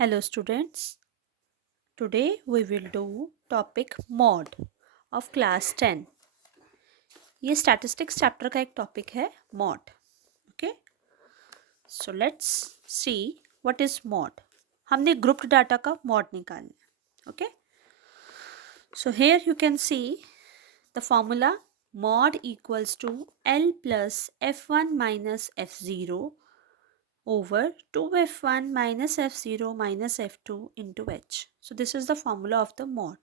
Hello students, today we will do topic mod of class 10. ये statistics chapter का एक topic है mod. Okay, so let's see what is mod. हमने grouped data का mod निकालना है. Okay, so here you can see the formula mod equals to L plus F1 minus F0 over 2f1 minus f0 minus f2 into h. So this is the formula of the mod.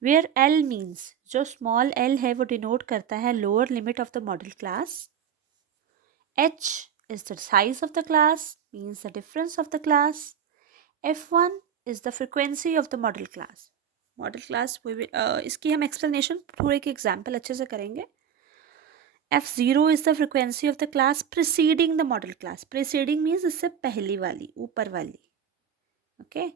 Where L means जो small l है वो denote करता है lower limit of the model class. H is the size of the class, means the difference of the class. F1 is the frequency of the model class. Model class इसकी हम explanation थोड़े एक example अच्छे से करेंगे. F0 is the frequency of the class preceding the model class. Preceding means इससे पहली वाली, ऊपर वाली. Okay.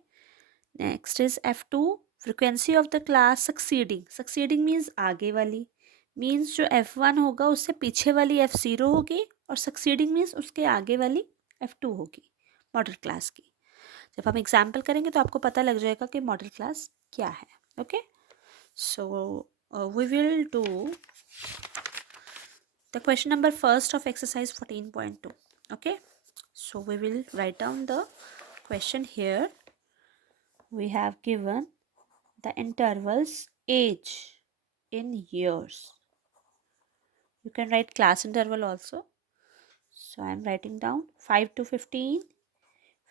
Next is F2, frequency of the class succeeding. Succeeding means आगे वाली. Means जो F1 होगा उससे पीछे वाली F0 होगी और succeeding means उसके आगे वाली F2 होगी मॉडल क्लास की. जब हम एग्जाम्पल करेंगे तो आपको पता लग जाएगा कि मॉडल क्लास क्या है. Okay, so we will do the question number first of exercise 14.2. Okay, so we will write down the question here. We have given the intervals age in years. You can write class interval also. So I am writing down 5 to 15,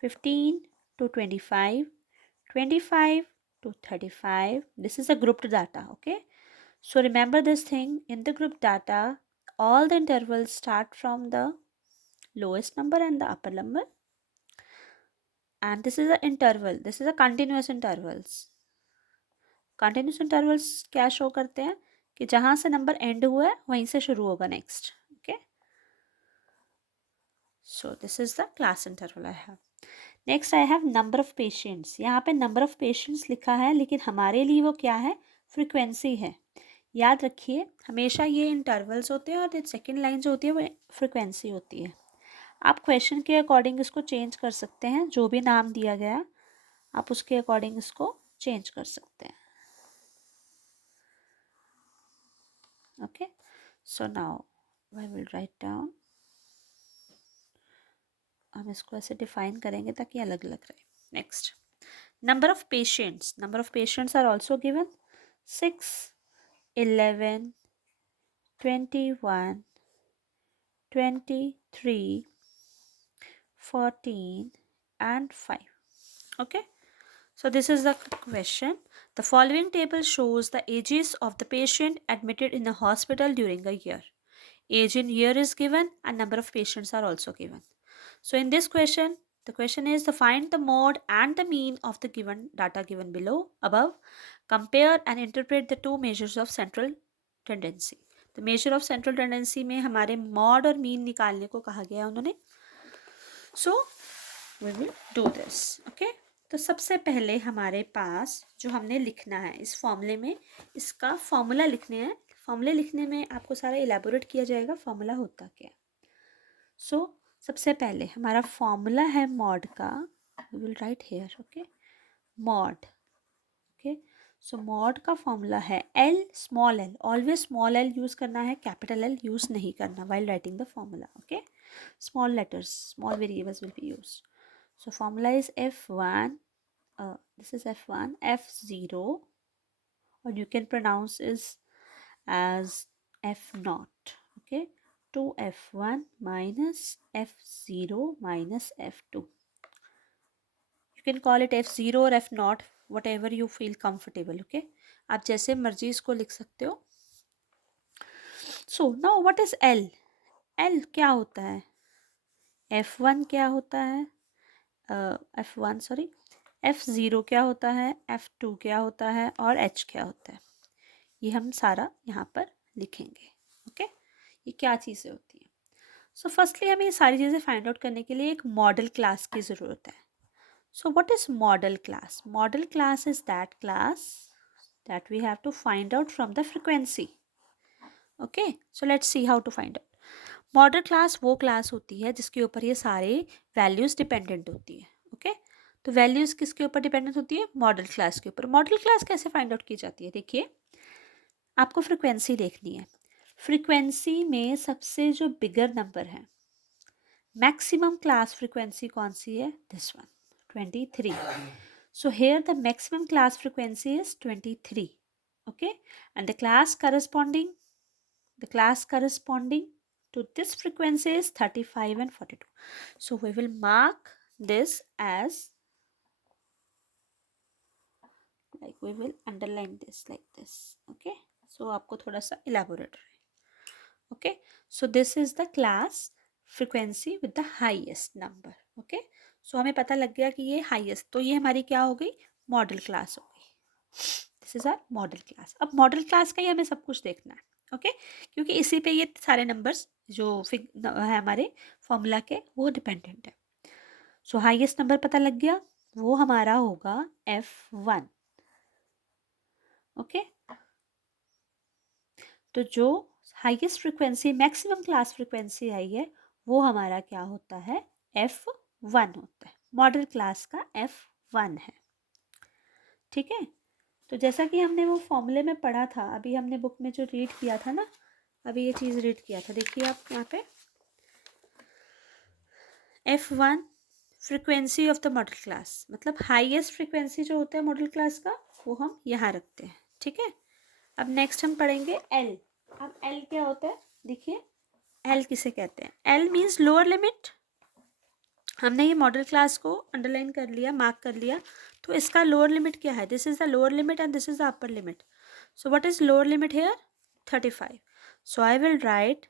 15 to 25, 25 to 35. This is a grouped data. Okay, so remember this thing, in the group data all the intervals start from the lowest number and the upper number, and this is a interval, this is a continuous intervals. Continuous intervals क्या show करते हैं कि जहाँ से number and हुआ है वहीं से शुरू होगा next. Okay, so this is the class interval I have. Next I have number of patients. यहाँ पे नंबर ऑफ पेशेंट्स लिखा है लेकिन हमारे लिए वो क्या है, फ्रिक्वेंसी है. याद रखिए हमेशा ये इंटरवल्स होते हैं और सेकेंड लाइन जो होती है वो फ्रिक्वेंसी होती है. आप क्वेश्चन के अकॉर्डिंग इसको चेंज कर सकते हैं, जो भी नाम दिया गया आप उसके अकॉर्डिंग इसको चेंज कर सकते हैं. Okay, so now I will write down. हम इसको ऐसे डिफाइन करेंगे ताकि अलग अलग रहे. Next, number of patients. Number of patients are also given 6, 11, 21, 23, 14 and 5. Okay, so this is the question. The following table shows the ages of the patient admitted in the hospital during a year. Age in year is given and number of patients are also given. So in this question, the question is to find the mode and the mean of the given data given below above. Compare and interpret the two measures of central tendency. The measure of central tendency में हमारे mode और mean निकालने को कहा गया उन्होंने. So we will do this. Okay, तो सबसे पहले हमारे पास जो हमने लिखना है इस फॉर्मूले में, इसका फॉर्मूला लिखने हैं. फॉर्मूले लिखने में आपको सारा इलेबोरेट किया जाएगा फॉर्मूला होता क्या. सो सबसे पहले हमारा फॉर्मूला है मॉड का. We will write here. Okay, mod. Okay, so mod का फॉर्मूला है L small L. Always small L use करना है, कैपिटल एल यूज़ नहीं करना while writing the formula. Okay, small letters, small variables will be used. So formula is F1, this is F1, F0, or you can pronounce is as F0. Okay, 2F1 minus F0 minus F2. You can call it F0 or F0, whatever you feel comfortable. Okay, आप जैसे मर्जी इसको लिख सकते हो. So now what is L? L क्या होता है, F1 क्या होता है, F1 सॉरी, F0 क्या होता है, F2 क्या होता है और H क्या होता है. ये हम सारा यहाँ पर लिखेंगे. ओके, ये क्या चीज़ें होती हैं. सो फर्स्टली हमें ये सारी चीज़ें फाइंड आउट करने के लिए एक मॉडल क्लास की ज़रूरत है. So what is modal class? Modal class is that class that we have to find out from the frequency. Okay, so let's see how to find out. Modal class वो class होती है जिसके ऊपर ये सारे वैल्यूज़ डिपेंडेंट होती है. Okay, तो वैल्यूज़ किसके ऊपर डिपेंडेंट होती है? मॉडल क्लास के ऊपर। मॉडल क्लास कैसे फाइंड आउट की जाती है? देखिए, आपको फ्रिक्वेंसी देखनी है। फ्रिक्वेंसी में सबसे जो बिगर नंबर है, मैक्सिमम क्लास फ्रीक्वेंसी कौन सी है? This one, 23. So here the maximum class frequency is 23. Okay, and the class corresponding to this frequency is 35 and 42. So we will mark this as, like, we will underline this like this. Okay, so आपको थोड़ा सा elaborate रहे. Okay, so this is the class frequency with the highest number. Okay, so हमें पता लग गया कि ये highest, तो ये हमारी क्या हो गई? मॉडल क्लास हो गई. This is our modal class. अब मॉडल क्लास का ही हमें सब कुछ देखना है. ओके, क्योंकि इसी पे ये सारे नंबर्स जो है हमारे फॉर्मूला के, वो डिपेंडेंट है. सो हाईएस्ट नंबर पता लग गया, वो हमारा होगा F1. ओके, तो जो highest frequency, maximum class frequency आई है, वो हमारा क्या होता है? F1 होता है. मॉडल क्लास का F1 है. ठीक है, तो जैसा कि हमने वो फॉर्मूले में पढ़ा था, अभी हमने बुक में जो रीड किया था ना, अभी ये चीज़ रीड किया था, देखिए आप यहाँ पे, F1 frequency of the model class, मतलब हाईएस्ट फ्रिक्वेंसी जो होता है मॉडल क्लास का, वो हम यहाँ रखते हैं. ठीक है, अब नेक्स्ट हम पढ़ेंगे L. अब L क्या होता है? देखिए, L किसे कहते हैं? L means lower limit. हमने ये मॉडल क्लास को अंडरलाइन कर लिया, मार्क कर लिया, तो इसका लोअर लिमिट क्या है? This is the lower limit and this is the upper limit. So what is lower limit here? 35. So I will write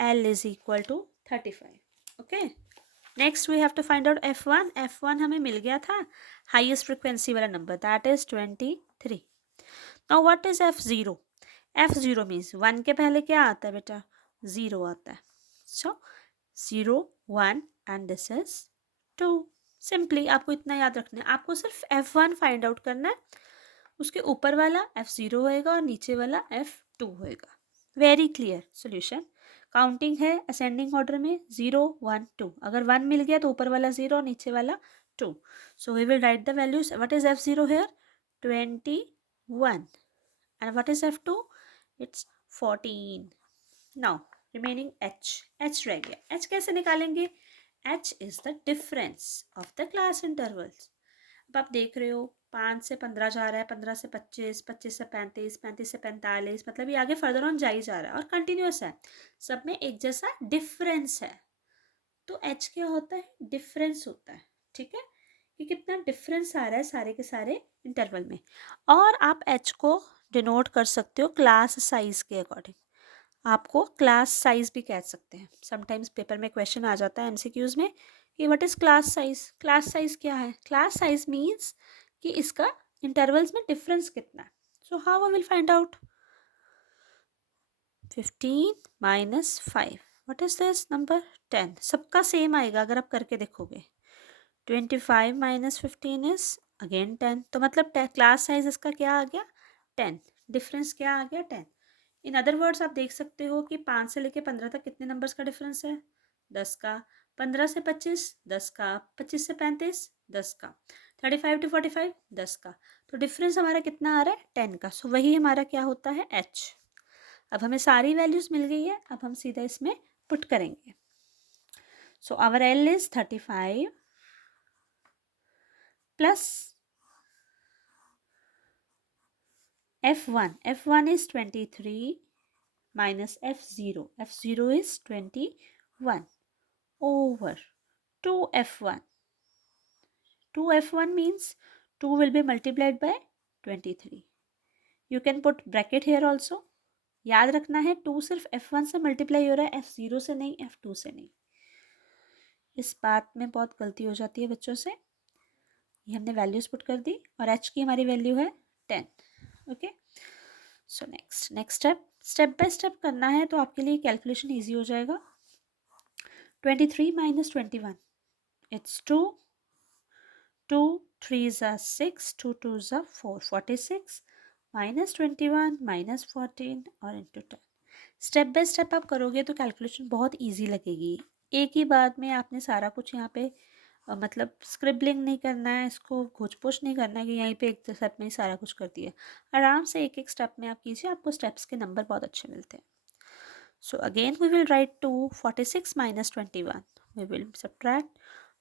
L is equal to 35. Okay, next we have to find out F1. F1 हमें मिल गया था, highest frequency वाला number, that is 23. Now what is F0? F0 means 1 के पहले क्या आता है बेटा? 0 आता है. सो 0 1 एंड दिस इज 2. सिंपली आपको इतना याद रखना है, आपको सिर्फ F1 फाइंड आउट करना है. उसके ऊपर वाला F0 होएगा और नीचे वाला F2 होएगा. Very clear solution. काउंटिंग है असेंडिंग ऑर्डर में, 0 1 2. अगर 1 मिल गया तो ऊपर वाला 0 और नीचे वाला 2. So we will write the values. What is F0 here? 21. And what is F2? It's 14. Now remaining H रह गया. H कैसे निकालेंगे? H is the difference of the class intervals. अब आप देख रहे हो 5 से 15 जा रहा है, 15 से 25, 25 से 35, 35 से 45, मतलब ये आगे फर्दर ऑन जा ही जा रहा है और कंटिन्यूस है, सब में एक जैसा डिफरेंस है. तो H क्या होता है? डिफरेंस होता है. ठीक है, कि कितना डिफरेंस आ रहा है सारे के सारे इंटरवल में. और आप H को डिनोट कर सकते हो क्लास साइज के अकॉर्डिंग. आपको क्लास साइज भी कह सकते हैं. समटाइम्स पेपर में क्वेश्चन आ जाता है एमसीक्यूज में कि what is class size. Class size क्या है? क्लास साइज मीन्स कि इसका इंटरवल्स में डिफरेंस कितना है. So how I will find out? 15 minus 5, what is this number? 10. सबका सेम आएगा अगर आप करके देखोगे. 25 माइनस 15 इज अगेन 10. तो मतलब क्लास साइज इसका क्या आ गया? 10. डिफरेंस क्या आ गया? 10. इन अदर वर्ड्स आप देख सकते हो कि 5 से लेके 15 तक कितने नंबर्स का डिफरेंस है? 10 का. 15 से 25 10 का. 25 से 35 10 का. 35 टू 45 10 का. तो डिफरेंस हमारा कितना आ रहा है? 10 का. सो वही हमारा क्या होता है? H. अब हमें सारी वैल्यूज मिल गई है, अब हम सीधा इसमें पुट करेंगे. So our L is 35 plus F1. F1 is 23 minus F0. F0 is 21 over 2F1. 2F1 means 2 will be multiplied by 23. You can put bracket here also. याद रखना है 2 सिर्फ F1 से मल्टीप्लाई हो रहा है, F0 से नहीं, F2 से नहीं. इस बात में बहुत गलती हो जाती है बच्चों से. ये हमने वैल्यूज पुट कर दी और H की हमारी वैल्यू है 10. Okay, so next step by step करना है तो आपके लिए कैलकुलेशन ईजी हो जाएगा. 23 minus 21 it's 2. 2 3s are 6, 2 2s are 4, 46 minus 21 minus 14 और इंटू 10. स्टेप बाय स्टेप आप करोगे तो कैलकुलेशन बहुत ईजी लगेगी. एक ही बात में आपने सारा कुछ यहाँ पे मतलब स्क्रिबलिंग नहीं करना है, इसको घोच-पोच नहीं करना है कि यहीं पे एक स्टेप में ही सारा कुछ कर दिया। आराम से एक-एक स्टेप में आप कीजिए, आपको स्टेप्स के नंबर बहुत अच्छे मिलते हैं। So again we will write 246 minus 21. We will subtract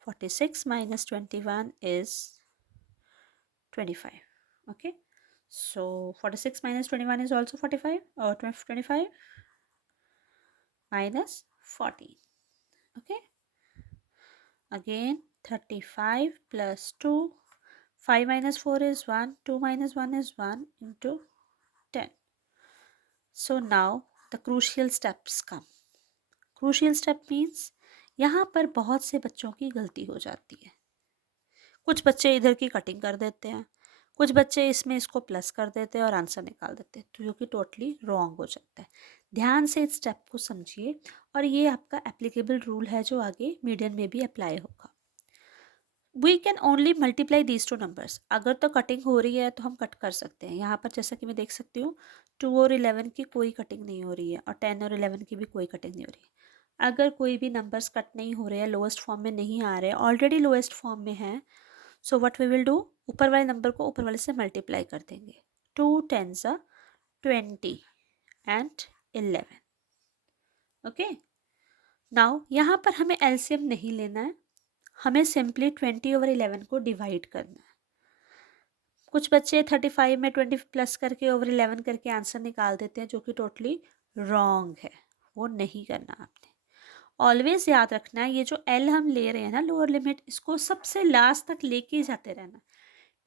46 minus 21 is 25. Okay. So 46 minus 21 is also 45 or 25 minus 14. Okay. Again 35 plus 2. 5 minus 4 is 1. 2 minus 1 is 1 into 10. So now the crucial steps come. Crucial step means यहाँ पर बहुत से बच्चों की गलती हो जाती है। कुछ बच्चे इधर की कटिंग कर देते हैं, कुछ बच्चे इसमें इसको प्लस कर देते हैं और आंसर निकाल देते हैं, तो जो कि टोटली रॉन्ग हो जाता है। ध्यान से इस स्टेप को समझिए और ये आपका एप्लीकेबल रूल है जो आगे मीडियन में भी अप्लाई होगा। We can only multiply these two numbers. अगर तो कटिंग हो रही है तो हम कट कर सकते हैं। यहाँ पर जैसा कि मैं देख सकती हूँ 2 और 11 की कोई कटिंग नहीं हो रही है और 10 और 11 की भी कोई कटिंग नहीं हो रही है। अगर कोई भी नंबर्स कट नहीं हो रहे हैं, लोएस्ट फॉर्म में नहीं आ रहे हैं, ऑलरेडी लोएस्ट फॉर्म में है, so what we will do, ऊपर वाले नंबर को ऊपर वाले से मल्टीप्लाई कर देंगे। 2 10s are 20 and 11। Okay, now यहाँ पर हमें एलसीएम नहीं लेना है, हमें सिंपली 20 ओवर 11 को डिवाइड करना है। कुछ बच्चे 35 में 20 प्लस करके ओवर 11 करके आंसर निकाल देते हैं, जो कि टोटली रॉन्ग है, वो नहीं करना आपने। ऑलवेज याद रखना है, ये जो एल हम ले रहे हैं ना लोअर लिमिट, इसको सबसे लास्ट तक लेके जाते रहना।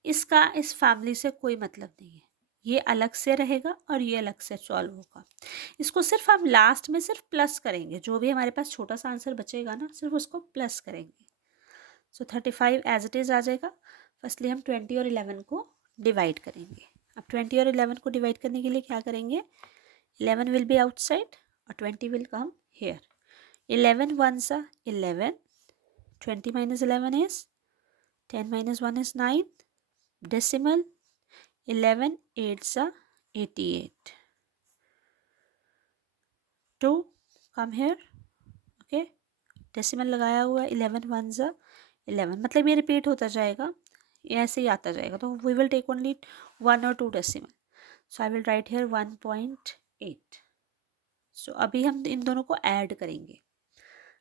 इसका इस फैमिली से कोई मतलब नहीं है, ये अलग से रहेगा और ये अलग से सॉल्व होगा। इसको सिर्फ हम लास्ट में सिर्फ प्लस करेंगे, जो भी हमारे पास छोटा सा आंसर बचेगा ना, सिर्फ उसको प्लस करेंगे। सो 35 एज इट इज़ आ जाएगा। फर्स्टली हम 20 और 11 को डिवाइड करेंगे। अब 20 और 11 को डिवाइड करने के लिए क्या करेंगे, 11 विल बी आउटसाइड और 20 will come here. 11 ones are 11, 20 minus 11 is 10 minus 1 is 9, decimal 11 8s are 88. 2 come here, okay, decimal लगाया हुआ है, 11 ones are 11, मतलब ये रिपीट होता जाएगा, ये ऐसे ही आता जाएगा, तो वी विल टेक ओनली 1 और 2 decimal. So I will right here 1.8। सो अभी हम इन दोनों को ऐड करेंगे।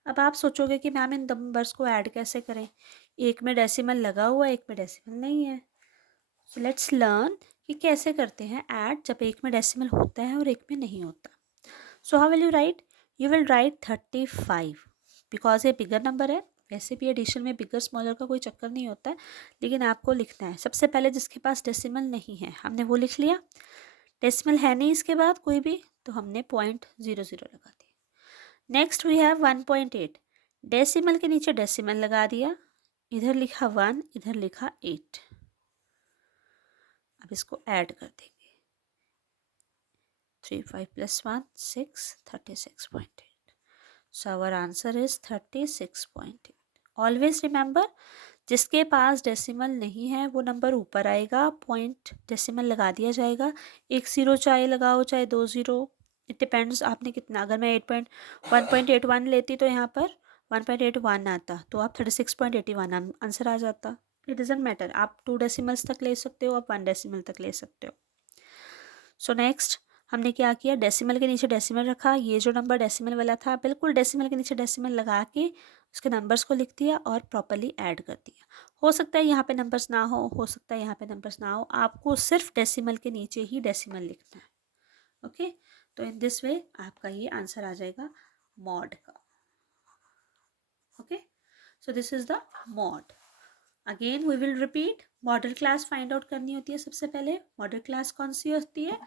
अब आप सोचोगे कि मैम इन नंबर्स को ऐड कैसे करें, एक में डेसिमल लगा हुआ है, एक में डेसिमल नहीं है। सो लेट्स लर्न कि कैसे करते हैं ऐड जब एक में डेसिमल होता है और एक में नहीं होता। So how will you right, you will write 35 because ये बिगर नंबर है। वैसे भी एडिशन में बिगर स्मॉलर का कोई चक्कर नहीं होता है, लेकिन आपको लिखना है सबसे पहले जिसके पास डेसिमल नहीं है, हमने वो लिख लिया। डेसिमल है नहीं इसके बाद कोई भी, तो हमने 0.00 लगा दिया। नेक्स्ट वी हैव 1.8, डेसिमल के नीचे डेसिमल लगा दिया, इधर लिखा 1, इधर लिखा 8। अब इसको ऐड कर देंगे, 3 5 plus 1 6, 36.8। So our answer is 36.8। Always remember, जिसके पास डेसिमल नहीं है वो नंबर ऊपर आएगा, पॉइंट डेसिमल लगा दिया जाएगा। एक ज़ीरो चाहे लगाओ चाहे 2 ज़ीरो, इट डिपेंड्स आपने कितना। अगर मैं 1.81 लेती तो यहाँ पर 1.81 आता, तो आप 36.81 आंसर आ जाता। इट डजेंट मैटर, आप 2 डेसिमल्स तक ले सकते हो, आप 1 डेसिमल तक ले सकते हो। सो नेक्स्ट हमने क्या किया, डेसिमल के नीचे डेसिमल रखा, ये जो नंबर डेसिमल वाला था बिल्कुल डेसिमल के नीचे डेसिमल लगा के उसके नंबर्स को लिख दिया और प्रॉपर्ली ऐड कर दिया। हो सकता है यहाँ पे नंबर्स ना हो सकता है यहाँ पे नंबर्स ना हो, आपको सिर्फ डेसिमल के नीचे ही डेसिमल लिखना है। ओके, तो इन दिस वे आपका ये आंसर आ जाएगा मॉड का। Okay, so this is the mod. Again we will repeat, modal class find out करनी होती है सबसे पहले। मॉडल क्लास कौन सी होती है,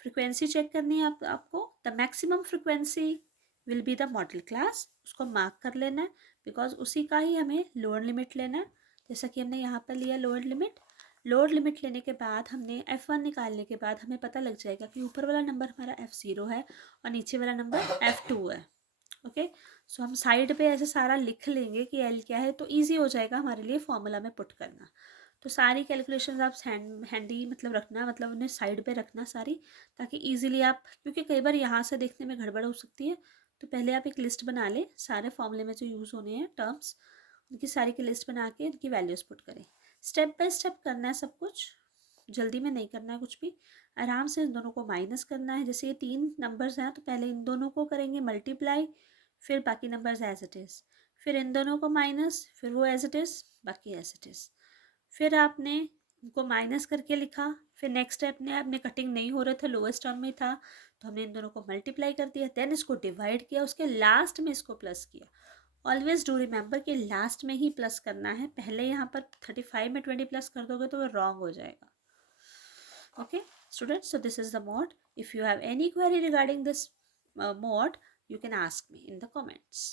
फ्रिक्वेंसी चेक करनी है आपको। The maximum frequency will be the model class, उसको मार्क कर लेना है बिकॉज उसी का ही हमें लोअर लिमिट लेना है। जैसा कि हमने यहाँ पर लिया लोअर लिमिट। लोअर लिमिट लेने के बाद हमने F1 निकालने के बाद हमें पता लग जाएगा कि ऊपर वाला नंबर हमारा F0 है और नीचे वाला नंबर F2 है। ओके, सो हम साइड पे ऐसे सारा लिख लेंगे कि एल क्या है, तो इजी हो जाएगा हमारे लिए फॉर्मूला में पुट करना। तो सारी कैलकुलेशंस आप हैंडी मतलब रखना, मतलब उन्हें साइड पे रखना सारी, ताकि इजीली आप, क्योंकि कई बार यहाँ से देखने में गड़बड़ हो सकती है, तो पहले आप एक लिस्ट बना लें सारे फॉर्मूले में जो यूज़ होने हैं टर्म्स, इनकी सारी की लिस्ट बना के इनकी वैल्यूज़ पुट करें। स्टेप बाय स्टेप करना है सब कुछ, जल्दी में नहीं करना है कुछ भी, आराम से इन दोनों को माइनस करना है। जैसे ये 3 नंबर्स हैं तो पहले इन दोनों को करेंगे मल्टीप्लाई, फिर बाकी नंबर्स एज इट इज़, फिर इन दोनों को माइनस, फिर वो एज इट इज़, बाकी एज इट इज़। फिर आपने इनको माइनस करके लिखा, फिर नेक्स्ट स्टेप में आपने कटिंग नहीं हो रहा था, लोएस्ट टर्म में था, तो हमने इन दोनों को मल्टीप्लाई कर दिया, देन इसको डिवाइड किया, उसके लास्ट में इसको प्लस किया। ऑलवेज डू रिमेंबर कि लास्ट में ही प्लस करना है, पहले यहाँ पर 35 में 20 प्लस कर दोगे तो वो रॉन्ग हो जाएगा। Okay students, so this is the mod. If you have any query regarding this mod, you can ask me in the comments.